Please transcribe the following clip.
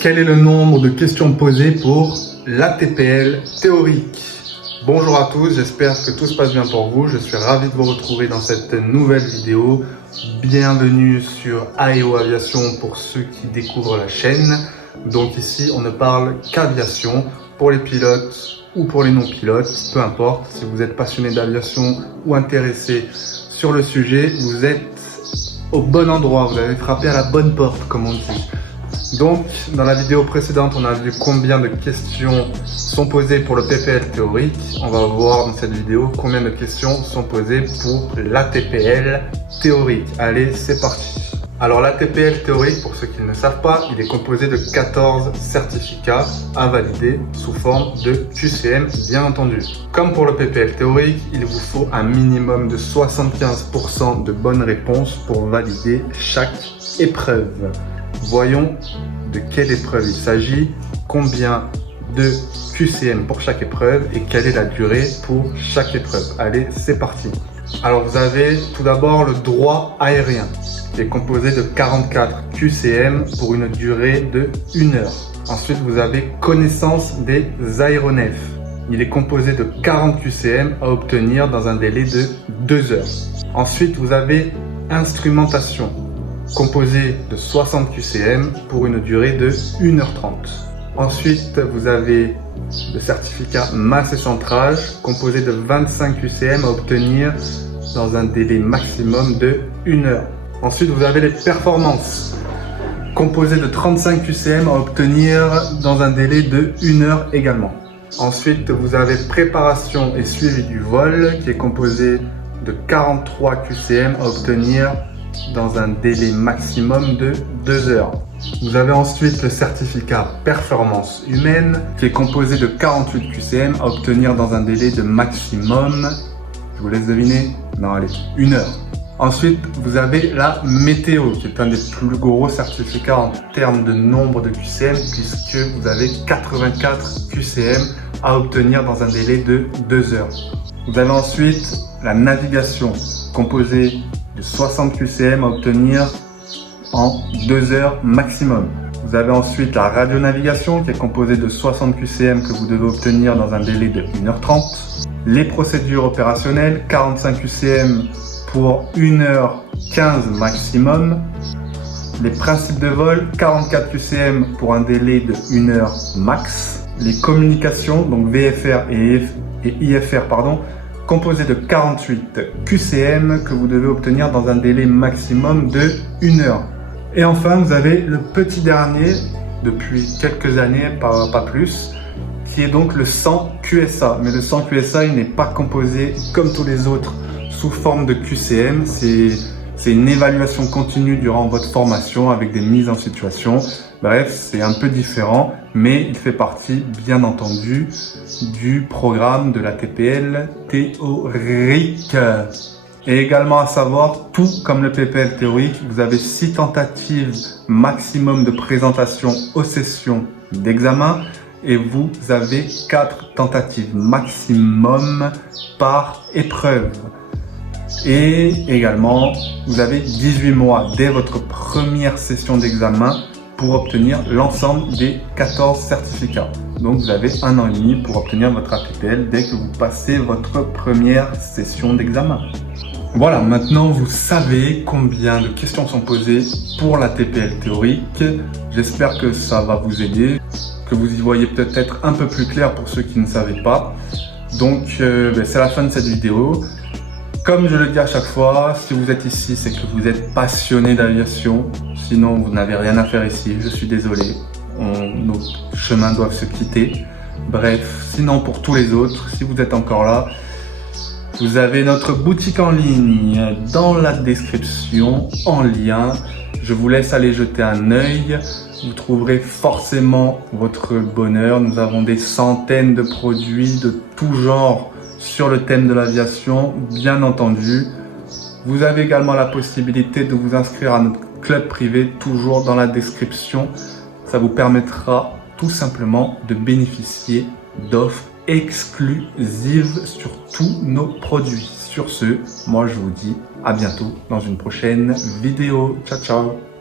Quel est le nombre de questions posées pour l'ATPL théorique? Bonjour à tous, j'espère que tout se passe bien pour vous. Je suis ravi de vous retrouver dans cette nouvelle vidéo. Bienvenue sur AEO Aviation pour ceux qui découvrent la chaîne. Donc ici, on ne parle qu'aviation pour les pilotes ou pour les non-pilotes, peu importe. Si vous êtes passionné d'aviation ou intéressé sur le sujet, vous êtes au bon endroit, vous avez frappé à la bonne porte, comme on dit. Donc, dans la vidéo précédente, on a vu combien de questions sont posées pour le PPL théorique. On va voir dans cette vidéo combien de questions sont posées pour l'ATPL théorique. Allez, c'est parti. Alors, l'ATPL théorique, pour ceux qui ne le savent pas, il est composé de 14 certificats à valider sous forme de QCM, bien entendu. Comme pour le PPL théorique, il vous faut un minimum de 75% de bonnes réponses pour valider chaque épreuve. Voyons de quelle épreuve il s'agit, combien de QCM pour chaque épreuve et quelle est la durée pour chaque épreuve. Allez, c'est parti. Alors vous avez tout d'abord le droit aérien qui est composé de 44 QCM pour une durée de 1 heure. Ensuite, vous avez connaissance des aéronefs. Il est composé de 40 QCM à obtenir dans un délai de 2 heures. Ensuite, vous avez instrumentation, composé de 60 QCM pour une durée de 1h30. Ensuite, vous avez le certificat masse et centrage, composé de 25 QCM à obtenir dans un délai maximum de 1 heure. Ensuite, vous avez les performances, composé de 35 QCM à obtenir dans un délai de 1 heure également. Ensuite, vous avez préparation et suivi du vol, qui est composé de 43 QCM à obtenir dans un délai maximum de 2 heures. Vous avez ensuite le certificat performance humaine qui est composé de 48 QCM à obtenir dans un délai de maximum, je vous laisse deviner, non allez, 1 heure. Ensuite, vous avez la météo qui est un des plus gros certificats en termes de nombre de QCM puisque vous avez 84 QCM à obtenir dans un délai de 2 heures. Vous avez ensuite la navigation composée de 60 QCM à obtenir en 2 heures maximum. Vous avez ensuite la radionavigation qui est composée de 60 QCM que vous devez obtenir dans un délai de 1h30. Les procédures opérationnelles, 45 QCM pour 1h15 maximum. Les principes de vol, 44 QCM pour un délai de 1 heure max. Les communications, donc VFR et IFR, composé de 48 QCM que vous devez obtenir dans un délai maximum de 1 heure. Et enfin, vous avez le petit dernier, depuis quelques années, pas plus, qui est donc le 100 QSA. Mais le 100 QSA, il n'est pas composé comme tous les autres sous forme de QCM. C'est une évaluation continue durant votre formation avec des mises en situation. Bref, c'est un peu différent, mais il fait partie, bien entendu, du programme de la TPL théorique. Et également à savoir, tout comme le PPL théorique, vous avez 6 tentatives maximum de présentation aux sessions d'examen et vous avez 4 tentatives maximum par épreuve. Et également, vous avez 18 mois dès votre première session d'examen pour obtenir l'ensemble des 14 certificats. Donc vous avez 1 an et demi pour obtenir votre ATPL dès que vous passez votre première session d'examen. Voilà, maintenant vous savez combien de questions sont posées pour l'ATPL théorique. J'espère que ça va vous aider, que vous y voyez peut-être un peu plus clair pour ceux qui ne savaient pas. Donc c'est la fin de cette vidéo. Comme je le dis à chaque fois, si vous êtes ici, c'est que vous êtes passionné d'aviation. Sinon, vous n'avez rien à faire ici. Je suis désolé. Nos chemins doivent se quitter. Bref, sinon pour tous les autres, si vous êtes encore là, vous avez notre boutique en ligne dans la description en lien. Je vous laisse aller jeter un œil. Vous trouverez forcément votre bonheur. Nous avons des centaines de produits de tout genre sur le thème de l'aviation, bien entendu. Vous avez également la possibilité de vous inscrire à notre club privé, toujours dans la description. Ça vous permettra tout simplement de bénéficier d'offres exclusives sur tous nos produits. Sur ce, moi je vous dis à bientôt dans une prochaine vidéo. Ciao, ciao!